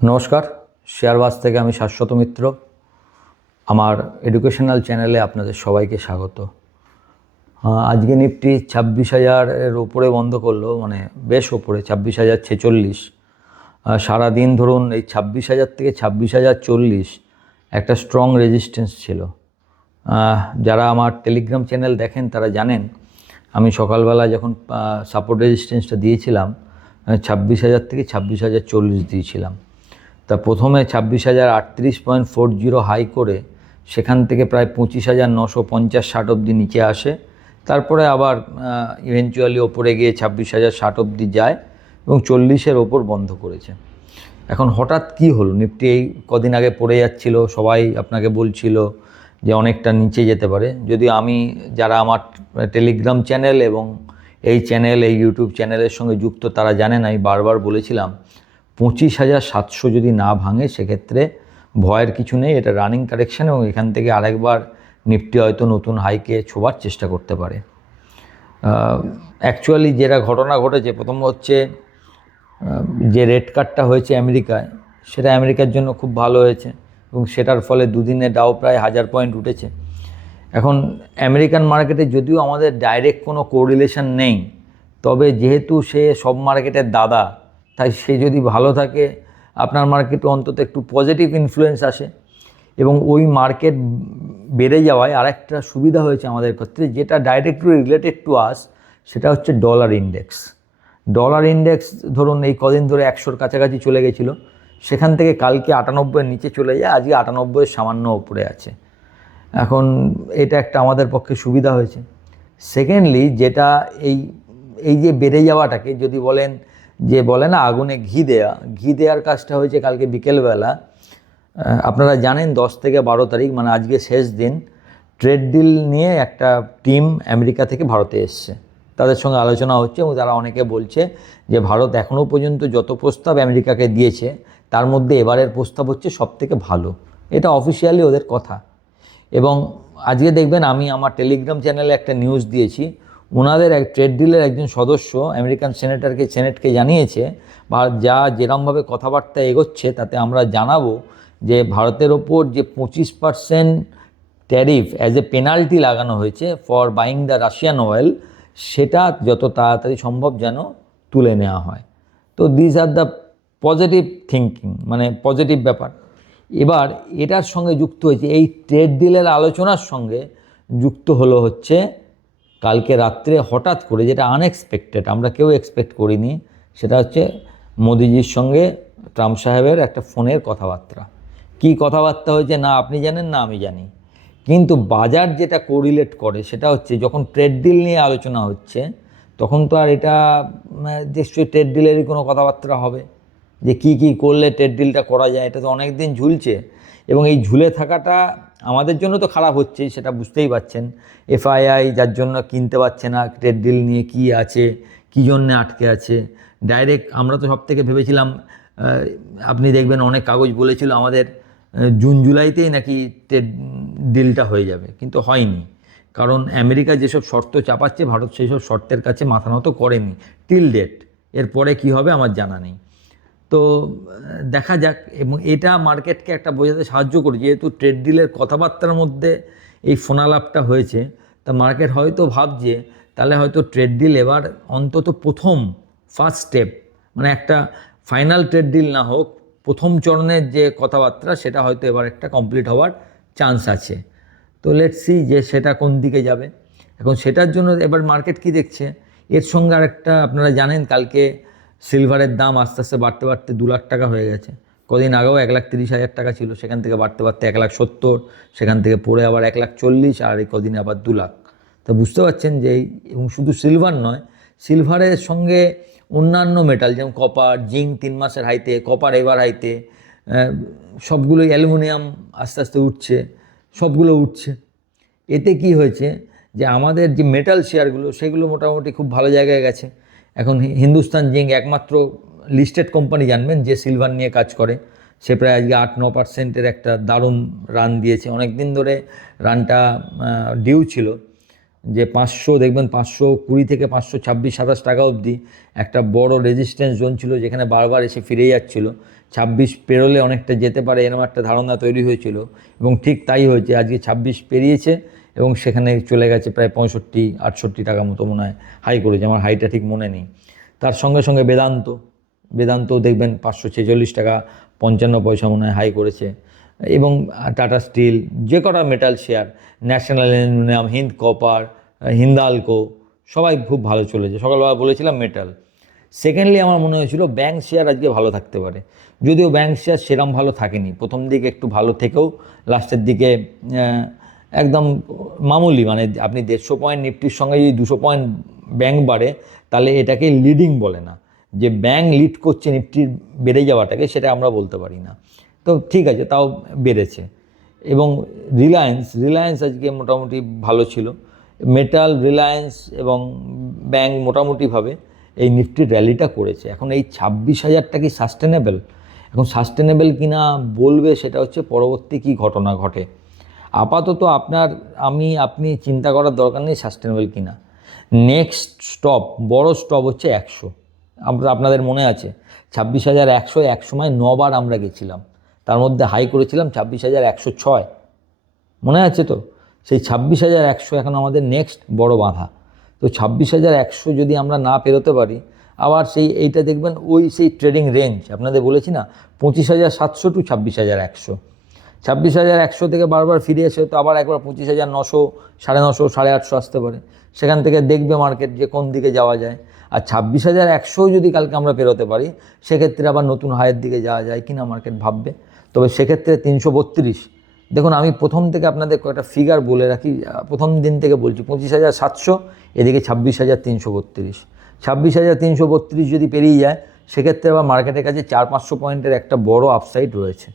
নমস্কার, শেয়ারবাজ থেকে আমি শাশ্বত মিত্র। আমার এডুকেশনাল চ্যানেলে আপনাদের সবাইকে স্বাগত। আজকে নিফটি 26,000-এর ওপরে বন্ধ করলো, মানে বেশ ওপরে 26,046। সারাদিন ধরুন এই 26,000 থেকে 26,040 একটা স্ট্রং রেজিস্ট্যান্স ছিল। যারা আমার টেলিগ্রাম চ্যানেল দেখেন তারা জানেন আমি সকালবেলা যখন সাপোর্ট রেজিস্ট্যান্সটা দিয়েছিলাম 26,000 থেকে 26,040 দিয়েছিলাম। তা প্রথমে 26,038.40 হাই করে সেখান থেকে প্রায় 25,950-60 অবধি নিচে আসে, তারপরে আবার ইভেনচুয়ালি ওপরে গিয়ে 26,060 অবধি যায় এবং 40-এর ওপর বন্ধ করেছে। এখন হঠাৎ কি হলো, নিফটি এই কদিন আগে পড়ে যাচ্ছিল, সবাই আপনাকে বলছিল যে অনেকটা নিচে যেতে পারে। যদিও আমি যারা আমার টেলিগ্রাম চ্যানেল এবং এই চ্যানেল, এই ইউটিউব চ্যানেলের সঙ্গে যুক্ত তারা জানেন আমি বারবার বলেছিলাম 25,700 যদি না ভাঙে সেক্ষেত্রে ভয়ের কিছু নেই, এটা রানিং কারেকশান এবং এখান থেকে আরেকবার নিফটি হয়তো নতুন হাইকে ছোঁয়ার চেষ্টা করতে পারে। অ্যাকচুয়ালি যেটা ঘটনা ঘটেছে, প্রথম হচ্ছে যে রেড কাটটা হয়েছে আমেরিকায়, সেটা আমেরিকার জন্য খুব ভালো হয়েছে এবং সেটার ফলে দুদিনে ডাও প্রায় 1000 পয়েন্ট উঠেছে। এখন আমেরিকান মার্কেটে যদিও আমাদের ডাইরেক্ট কোনো কোরিলেশন নেই, তবে যেহেতু সে সব মার্কেটের দাদা, তাই সে যদি ভালো থাকে আপনার মার্কেটে অন্তত একটু পজিটিভ ইনফ্লুয়েন্স আসে এবং ওই মার্কেট বেড়ে যাওয়ায় আরেকটা সুবিধা হয়েছে আমাদের ক্ষেত্রে, যেটা ডাইরেক্টলি রিলেটেড টু আস, সেটা হচ্ছে ডলার ইন্ডেক্স। ডলার ইন্ডেক্স ধরুন এই কদিন ধরে 100-র কাছাকাছি চলে গেছিলো, সেখান থেকে কালকে 98-এর নিচে চলে যায়, আজকে 98-এর সামান্য ওপরে আছে। এখন এটা একটা আমাদের পক্ষে সুবিধা হয়েছে। সেকেন্ডলি যেটা এই যে বেড়ে যাওয়াটাকে যদি বলেন, যে বলে না আগুনে ঘি দেওয়ার কাজটা হয়েছে কালকে বিকেলবেলা। আপনারা জানেন 10 থেকে 12 তারিখ মানে আজকে শেষ দিন, ট্রেড ডিল নিয়ে একটা টিম আমেরিকা থেকে ভারতে এসছে, তাদের সঙ্গে আলোচনা হচ্ছে এবং তারা অনেকে বলছে যে ভারত এখনও পর্যন্ত যত প্রস্তাব আমেরিকাকে দিয়েছে তার মধ্যে এবারের প্রস্তাব হচ্ছে সবথেকে ভালো। এটা অফিসিয়ালি ওদের কথা। এবং আজকে দেখবেন আমি আমার টেলিগ্রাম চ্যানেলে একটা নিউজ দিয়েছি, ওনাদের এক ট্রেড ডিলের একজন সদস্য আমেরিকান সেনেটকে জানিয়েছে, বা যেরকমভাবে কথাবার্তা এগোচ্ছে তাতে আমরা জানাবো যে ভারতের ওপর যে 25% ট্যারিফ অ্যাজ এ পেনাল্টি লাগানো হয়েছে for buying the Russian oil, সেটা যত তাড়াতাড়ি সম্ভব যেন তুলে নেওয়া হয়। তো this are the positive thinking, মানে পজিটিভ ব্যাপার। এবার এটার সঙ্গে যুক্ত হয়েছে এই ট্রেড ডিলের আলোচনার সঙ্গে যুক্ত হচ্ছে কালকে রাত্রে হঠাৎ করে, যেটা আনএক্সপেক্টেড, আমরা কেউ এক্সপেক্ট করিনি, সেটা হচ্ছে মোদিজির সঙ্গে ট্রাম্প সাহেবের একটা ফোনের কথাবার্তা। কি কথাবার্তা হয়েছে না আপনি জানেন না আমি জানি, কিন্তু বাজার যেটা কোরিলেট করে সেটা হচ্ছে যখন ট্রেড ডিল নিয়ে আলোচনা হচ্ছে তখন তো আর এটা নিশ্চয়ই ট্রেড ডিলেরই কোনো কথাবার্তা হবে, যে কি করলে ট্রেড ডিলটা করা যায়। এটা তো অনেক দিন ঝুলছে এবং এই ঝুলে থাকাটা আমাদের জন্য তো খারাপ হচ্ছেই, সেটা বুঝতেই পাচ্ছেন। এফআইআই যার জন্য কিনতে পারছে না, ট্রেড ডিল নিয়ে কি আছে, কী জন্যে আটকে আছে। ডাইরেক্ট আমরা তো সব থেকে ভেবেছিলাম, আপনি দেখবেন অনেক কাগজ বলেছিল আমাদের জুন জুলাইতেই নাকি ট্রেড ডিলটা হয়ে যাবে, কিন্তু হয়নি। কারণ আমেরিকা যেসব শর্ত চাপাচ্ছে ভারত সেই সব শর্তের কাছে মাথা নত করেনি টিল ডেট। এরপরে কি হবে আমার জানা নেই। তো দেখা যাক, এবং এটা মার্কেটকে একটা বোঝাতে সাহায্য করে, যেহেতু ট্রেড ডিলের কথাবার্তার মধ্যে এই ফোনালাপটা হয়েছে, তা মার্কেট হয়তো ভাবছে তাহলে হয়তো ট্রেড ডিল এবার অন্তত ফার্স্ট স্টেপ, মানে একটা ফাইনাল ট্রেড ডিল না হোক, প্রথম চরণের যে কথাবার্তা সেটা হয়তো এবার একটা কমপ্লিট হওয়ার চান্স আছে। তো লেটস সি যে সেটা কোন দিকে যাবে। এখন সেটার জন্য এবার মার্কেট কি দেখছে, এর সঙ্গে আরেকটা আপনারা জানেন কালকে সিলভারের দাম আস্তে আস্তে বাড়তে বাড়তে 2 লাখ টাকা হয়ে গেছে। কদিন আগেও 1,30,000 টাকা ছিল, সেখান থেকে বাড়তে বাড়তে 1,70,000, সেখান থেকে পড়ে আবার 1,40,000, আর এই কদিন আবার 2 লাখ। তো বুঝতে পারছেন যে এবং শুধু সিলভার নয়, সিলভারের সঙ্গে অন্যান্য মেটাল যেমন কপার, জিঙ্ক 3 মাসের হাইতে, কপার এবার হাইতে, সবগুলোই, অ্যালুমিনিয়াম আস্তে আস্তে উঠছে, সবগুলো উঠছে। এতে কি হয়েছে যে আমাদের যে মেটাল শেয়ারগুলো সেগুলো মোটামুটি খুব ভালো জায়গায় গেছে। এখন হিন্দুস্তান জিঙ্ক একমাত্র লিস্টেড কোম্পানি জানবেন যে সিলভার নিয়ে কাজ করে, সে প্রায় আজকে 8-9%-এর একটা দারুণ রান দিয়েছে। অনেক দিন ধরে রানটা ডিউ ছিল, যে 500 দেখবেন 520 থেকে 526-27 টাকা অবধি একটা বড় রেজিস্ট্যান্স জোন ছিল, যেখানে বারবার এসে ফিরে যাচ্ছিল। 26 পেরোলে অনেকটা যেতে পারে এরকম একটা ধারণা তৈরি হয়েছিল, এবং ঠিক তাই হয়েছে। আজকে 26 পেরিয়েছে এবং সেখানে চলে গেছে প্রায় 65-68 টাকা মতো মনে হয় হাই করেছে, আমার হাইটা ঠিক মনে নেই। তার সঙ্গে সঙ্গে বেদান্তও দেখবেন 546 টাকা 55 পয়সা মনে হয় হাই করেছে। এবং টাটা স্টিল, যে কটা metal share, national aluminium, Hind copper, Hindalco, সবাই খুব ভালো চলেছে। সকালবেলা বলেছিলাম মেটাল। সেকেন্ডলি আমার মনে হয়েছিল ব্যাংক শেয়ার আজকে ভালো থাকতে পারে, যদিও ব্যাংক শেয়ার সেরম ভালো থাকেনি। প্রথম দিকে একটু ভালো থেকেও লাস্টের দিকে একদম মামুলি, মানে আপনি 150 পয়েন্ট নিফটির সঙ্গে যদি 200 পয়েন্ট ব্যাংক বাড়ে, তাহলে এটাকে লিডিং বলে না। যে ব্যাংক লিড করছে নিফটির বেড়ে যাওয়াটাকে, সেটা আমরা বলতে পারি না। তো ঠিক আছে, তাও বেড়েছে। এবং রিলায়েন্স আজকে মোটামুটি ভালো ছিল। মেটাল, রিলায়েন্স এবং ব্যাংক মোটামুটিভাবে এই নিফটির র্যালিটা করেছে। এখন এই 26,000টা কি সাস্টেনেবল? এখন সাস্টেনেবল কিনা বলবে সেটা হচ্ছে পরবর্তী কি ঘটনা ঘটে। আপাতত আপনি চিন্তা করার দরকার নেই সাস্টেনেবল কিনা। নেক্সট স্টপ, বড় স্টপ হচ্ছে 100। আপনাদের মনে আছে 26,100 এক সময় 9 বার আমরা গেছিলাম, তার মধ্যে হাই করেছিলাম 26,106, মনে আছে তো? সেই 26,100 এখন আমাদের নেক্সট বড় বাধা। তো 26,100 যদি আমরা না পেরোতে পারি, আবার এইটা দেখবেন সেই ট্রেডিং রেঞ্জ আপনাদের বলেছি না, 25,700 টু 26,100। 26,100 থেকে বারবার ফিরে এসে তো আবার একবার 25,900, 950, 850 আসতে পারে। সেখান থেকে দেখবে মার্কেট যে কোন দিকে যাওয়া যায়। আর 26,100 যদি কালকে আমরা পেরোতে পারি, সেক্ষেত্রে আবার নতুন হাইয়ের দিকে যাওয়া যায় কিনা মার্কেট ভাববে। তবে সেক্ষেত্রে 332, দেখুন আমি প্রথম থেকে আপনাদের কয়েকটা ফিগার বলে রাখি, প্রথম দিন থেকে বলছি, 25,700, এদিকে 26,332। 26,332 যদি পেরিয়ে যায়, সেক্ষেত্রে আবার মার্কেটের কাছে 400-500 পয়েন্টের একটা বড় আপসাইড রয়েছে।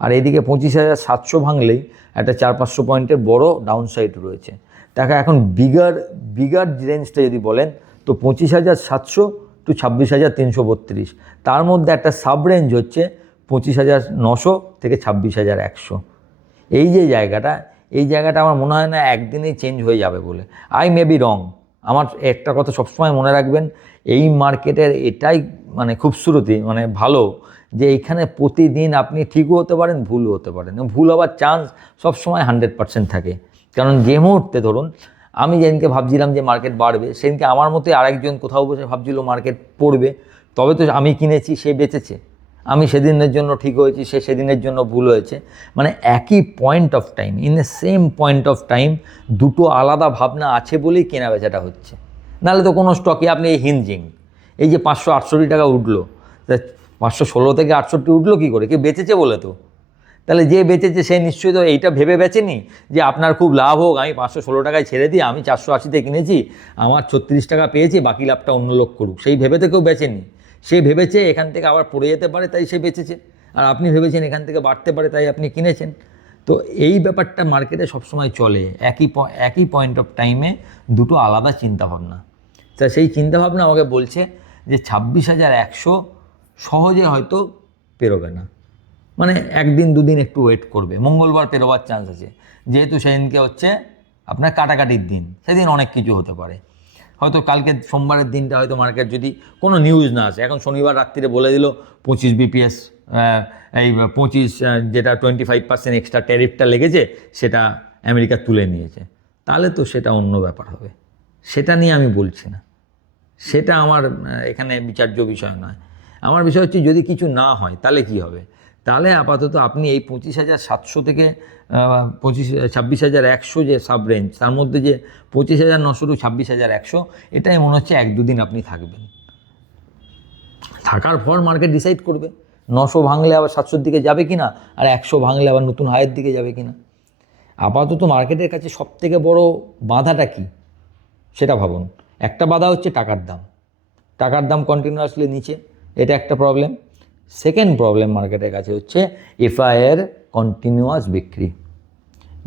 আর এদিকে 25,700 ভাঙলেই একটা 400-500 পয়েন্টের বড় ডাউনসাইড রয়েছে। টাকা এখন বিগার রেঞ্জটা যদি বলেন, তো 25,700 টু 26,332, তার মধ্যে একটা সাব রেঞ্জ হচ্ছে 25,900 থেকে 26,100। এই জায়গাটা আমার মনে হয় না একদিনেই চেঞ্জ হয়ে যাবে বলে। I may be wrong. আমার একটা কথা সবসময় মনে রাখবেন, এই মার্কেটের এটাই মানে খুবসুরতি, মানে ভালো, যে এইখানে প্রতিদিন আপনি ঠিকও হতে পারেন, ভুলও হতে পারেন। ভুল হওয়ার চান্স সবসময় 100% থাকে। কারণ যে মুহূর্তে ধরুন আমি যেদিনকে ভাবছিলাম যে মার্কেট বাড়বে, সেদিনকে আমার মতোই আরেকজন কোথাও বসে ভাবছিল মার্কেট পড়বে, তবে তো আমি কিনেছি, সে বেচেছে। আমি সেদিনের জন্য ঠিক হয়েছি, সে সেদিনের জন্য ভুল হয়েছে। মানে একই point of time, in the same point of time দুটো আলাদা ভাবনা আছে বলেই কেনা বেচাটা হচ্ছে। নাহলে তো কোনো স্টকে আপনি এই হিনজিং, এই যে 568 টাকা উঠলো, 516 থেকে 68 উঠলো কী করে? কে বেচেছে বলে তো। তাহলে যে বেচেছে সে নিশ্চয়ই তো এইটা ভেবে বেচেনি যে আপনার খুব লাভ হোক, আমি 516 টাকায় ছেড়ে দিই, আমি 480-তে কিনেছি, আমার 36 টাকা পেয়েছি, বাকি লাভটা অন্য লোক করুক, সেই ভেবে তো কেউ বেচেনি। সে ভেবেছে এখান থেকে আবার পড়ে যেতে পারে, তাই সে বেচেছে। আর আপনি ভেবেছেন এখান থেকে বাড়তে পারে, তাই আপনি কিনেছেন। তো এই ব্যাপারটা মার্কেটে সবসময় চলে, একই পয়েন্ট অফ টাইমে দুটো আলাদা চিন্তাভাবনা। তা সেই চিন্তাভাবনা আমাকে বলছে যে 26,100 সহজে হয়তো পেরোবে না, মানে একদিন দুদিন একটু ওয়েট করবে। মঙ্গলবার পেরোবার চান্স আছে, যেহেতু সেদিনকে হচ্ছে আপনার কাটাকাটির দিন, সেদিন অনেক কিছু হতে পারে। হয়তো কালকে সোমবারের দিনটা হয়তো মার্কেট যদি কোনো নিউজ না আসে, এখন শনিবার রাত্রিরে বলে দিল 25 BPS, এই 25 যেটা 25% এক্সট্রা ট্যারিফটা লেগেছে সেটা আমেরিকা তুলে নিয়েছে, তাহলে তো সেটা অন্য ব্যাপার হবে। সেটা নিয়ে আমি বলছি না, সেটা আমার এখানে বিচার্য বিষয় নয়। আমার বিষয় হচ্ছে যদি কিছু না হয় তাহলে কি হবে। তাহলে আপাতত আপনি এই 25,700 থেকে 26,100 যে সাব রেঞ্জ, তার মধ্যে যে 25,900 টু 26,100, এটাই মনে হচ্ছে 1-2 দিন আপনি থাকবেন। থাকার পর মার্কেট ডিসাইড করবে 900 ভাঙলে আবার 700-র দিকে যাবে কিনা, আর 100 ভাঙলে আবার নতুন হাইয়ের দিকে যাবে কিনা। আপাতত মার্কেটের কাছে সবথেকে বড় বাধাটা কি সেটা ভাবুন। একটা বাধা হচ্ছে টাকার দাম কন্টিনিউয়াসলি নিচে, এটা একটা প্রবলেম। সেকেন্ড প্রবলেম মার্কেটের কাছে হচ্ছে এফআইয়ের কন্টিনিউয়াস বিক্রি।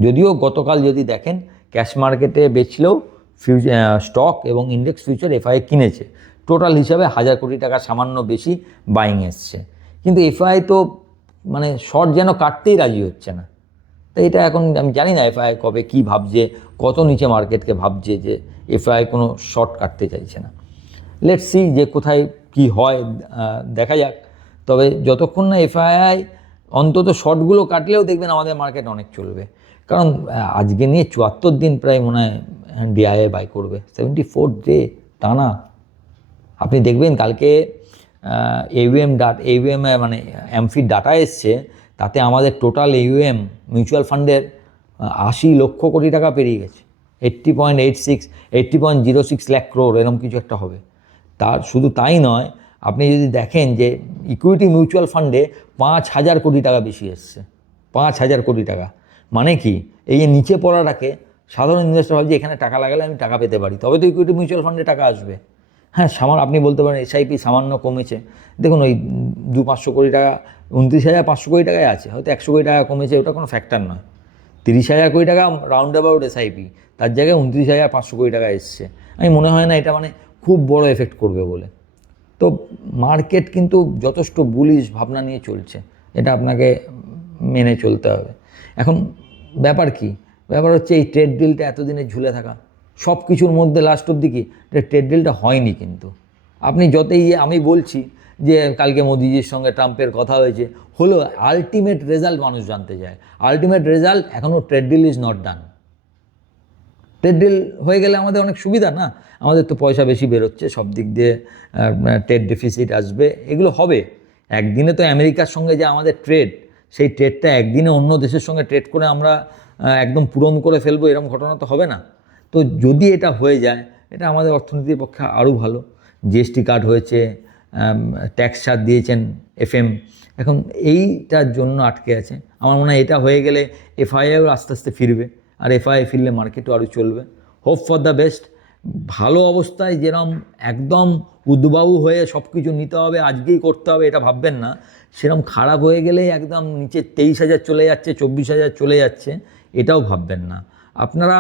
যদিও গতকাল যদি দেখেন ক্যাশ মার্কেটে বেচলেও স্টক এবং ইন্ডেক্স ফিউচার এফআইএ কিনেছে, টোটাল হিসাবে 1,000 কোটি টাকা সামান্য বেশি বাইং এসছে। কিন্তু এফআই তো মানে শর্ট যেন কাটতেই রাজি হচ্ছে না। তো এটা এখন আমি জানি না এফআইআই কবে কী ভাবছে, কত নিচে মার্কেটকে ভাবছে যে এফআইআই কোনো শর্ট কাটতে চাইছে না। লেটস সি যে কোথায় কি হয়, দেখা যাক। তবে যতক্ষণ না এফআইআই অন্তত শর্টগুলো কাটলেও দেখবেন আমাদের মার্কেট অনেক চলবে। কারণ আজকে নিয়ে 74 দিন প্রায় মনে হয় ডিআইএ বাই করবে, 74 ডে টানা। আপনি দেখবেন কালকে AUM মানে অ্যামফির ডাটা এসছে, তাতে আমাদের টোটাল AUM মিউচুয়াল ফান্ডের 80 লক্ষ কোটি টাকা পেরিয়ে গেছে। 80.06 লাখ ক্রোড় এরকম কিছু একটা হবে। তার শুধু তাই নয়, আপনি যদি দেখেন যে ইকুইটি মিউচুয়াল ফান্ডে 5,000 কোটি টাকা বেশি এসছে, 5,000 কোটি টাকা। মানে কি, এই যে নিচে পড়াটাকে সাধারণ ইনভেস্টর ভাবছে এখানে টাকা লাগালে আমি টাকা পেতে পারি, তবে তো ইকুইটি মিউচুয়াল ফান্ডে টাকা আসবে। হ্যাঁ, আপনি বলতে পারেন এসআইপি সামান্য কমেছে, দেখুন ওই 200-500 কোটি টাকা 29,500 কোটি টাকায় আছে, হয়তো 100 কোটি টাকা কমেছে, ওটা কোনো ফ্যাক্টর নয়। 30,000 কোটি টাকা রাউন্ড অ্যাবাউট এসআইপি, তার জায়গায় 29,500 কোটি টাকা এসছে। আমি মনে হয় না এটা মানে খুব বড় এফেক্ট করবে বলে। তো মার্কেট কিন্তু যথেষ্ট বুলিশ ভাবনা নিয়ে চলছে, এটা আপনাকে মেনে চলতে হবে। এখন ব্যাপার কি, ব্যাপার হচ্ছে এই ট্রেড ডিলটা এতদিনে ঝুলে থাকা, সব কিছুর মধ্যে লাস্ট অব্দি কি ট্রেড ডিলটা হয়নি। কিন্তু আপনি যতই, আমি বলছি যে কালকে মোদিজির সঙ্গে ট্রাম্পের কথা হয়েছে, হলো আলটিমেট রেজাল্ট মানুষ জানতে চায়। আলটিমেট রেজাল্ট এখনও trade deal is not done. Trade deal হয়ে গেলে আমাদের অনেক সুবিধা না, আমাদের তো পয়সা বেশি বেরোচ্ছে, সব দিক দিয়ে ট্রেড ডেফিসিট আসবে, এগুলো হবে। একদিনে তো আমেরিকার সঙ্গে যে আমাদের ট্রেড, সেই ট্রেডটা একদিনে অন্য দেশের সঙ্গে ট্রেড করে আমরা একদম পূরণ করে ফেলবো, এরকম ঘটনা তো হবে না। তো যদি এটা হয়ে যায়, এটা আমাদের অর্থনীতির পক্ষে আরও ভালো। জিএসটি কাট হয়েছে, ট্যাক্স ছাড় দিয়েছেন FM, এখন এইটার জন্য আটকে আছে। আমার মনে হয় এটা হয়ে গেলে এফআইআইও আস্তে আস্তে ফিরবে, আর এফআইআই ফিরলে মার্কেটও আরও চলবে। Hope for the best. ভালো অবস্থায় যেরকম একদম উদ্বাবু হয়ে সব কিছু নিতে হবে, আজকেই করতে হবে, এটা ভাববেন না। সেরকম খারাপ হয়ে গেলেই একদম নিচে 23,000 চলে যাচ্ছে, 24,000 চলে যাচ্ছে, এটাও ভাববেন না। আপনারা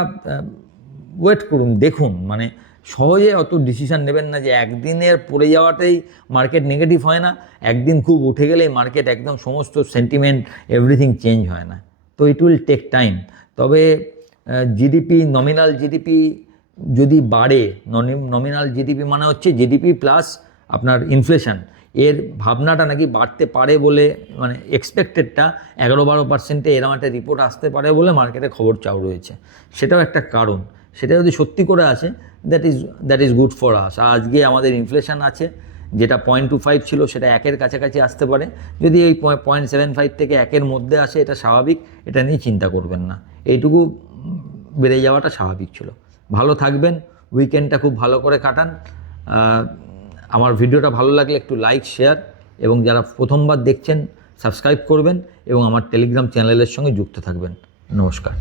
ওয়েট করুন, দেখুন, মানে সহজে অত ডিসিশান নেবেন না যে একদিনের পড়ে যাওয়াটাই মার্কেট নেগেটিভ হয় না, একদিন খুব উঠে গেলেই মার্কেট একদম সমস্ত সেন্টিমেন্ট এভরিথিং চেঞ্জ হয় না। তো ইট উইল টেক টাইম। তবে জিডিপি, নমিনাল জিডিপি যদি বাড়ে, নমিনাল জিডিপি মানে হচ্ছে জিডিপি প্লাস আপনার ইনফ্লেশন, এর ভাবনাটা নাকি বাড়তে পারে বলে, মানে এক্সপেক্টেডটা 11-12% এরকম একটা রিপোর্ট আসতে পারে বলে মার্কেটে খবর চাউ রয়েছে। সেটাও একটা কারণ। সেটা যদি সত্যি করে আসে, that is good for us. আজকে আমাদের ইনফ্লেশন আছে, যেটা 0.25 ছিল, সেটা 1-এর কাছাকাছি আসতে পারে। যদি এই 0.75 থেকে 1-এর মধ্যে আসে, এটা স্বাভাবিক, এটা নিয়ে চিন্তা করবেন না। এইটুকু বেড়ে যাওয়াটা স্বাভাবিক ছিল। ভালো থাকবেন, উইকেন্ডটা খুব ভালো করে কাটান। আমার ভিডিওটা ভালো লাগলে একটু লাইক, শেয়ার, এবং যারা প্রথমবার দেখছেন সাবস্ক্রাইব করবেন এবং আমার টেলিগ্রাম চ্যানেলের সঙ্গে যুক্ত থাকবেন। নমস্কার।